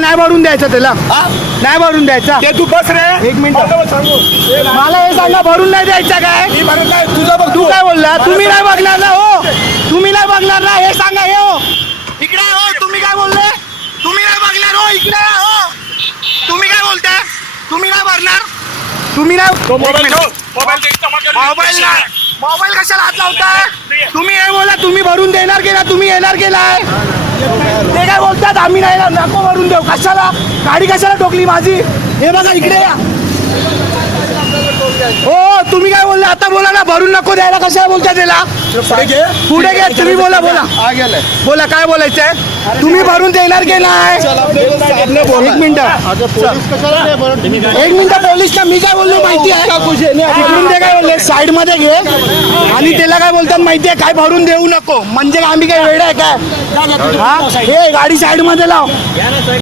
नाही भरून द्यायचं त्याला, नाही भरून द्यायचा. ते तू बस रे. एक मिनिट सांगू मला हे सांगा, भरून नाही द्यायचा काय? मी म्हणत नाही, तुझा बघ तू काय बोलला? तुम्ही नाही बघणार ना हो, तुम्ही नाही बघणार ना, हे सांगा. हे हो इकडे हो, तुम्ही काय बोलले? तुम्ही नाही बघणार हो, इकडे हो. तुम्ही काय बोलताय? तुम्ही नाही भरणार, तुम्ही नाही. मोबाईल नाही, मोबाईल कशाला हात लावताय? तुम्ही हे बोला, तुम्ही भरून देणार की ना, तुम्ही येणार केलाय. ते काय बोलतात आम्ही नाही येणार, नको भरून देऊ. कशाला गाडी कशाला ठोकली माझी? हे बघा इकडे या. हो तुम्ही काय बोलले आता? बोला ना, भरून नको द्यायला कशाला बोलता त्याला? पुढे घे तुम्ही, बोला बोला बोला काय बोलायचंय? तुम्ही भरून देणार की नाही? एक मिनिट, एक मिनिट. पोलीस का मी काय बोललो माहिती आहे? तिकडून ते काय बोलले, साईड मध्ये घे आणि त्याला काय बोलतात माहिती आहे? काय भरून देऊ नको म्हणजे आम्ही काय वेळ आहे काय? हा, हे गाडी साईड मध्ये लाव.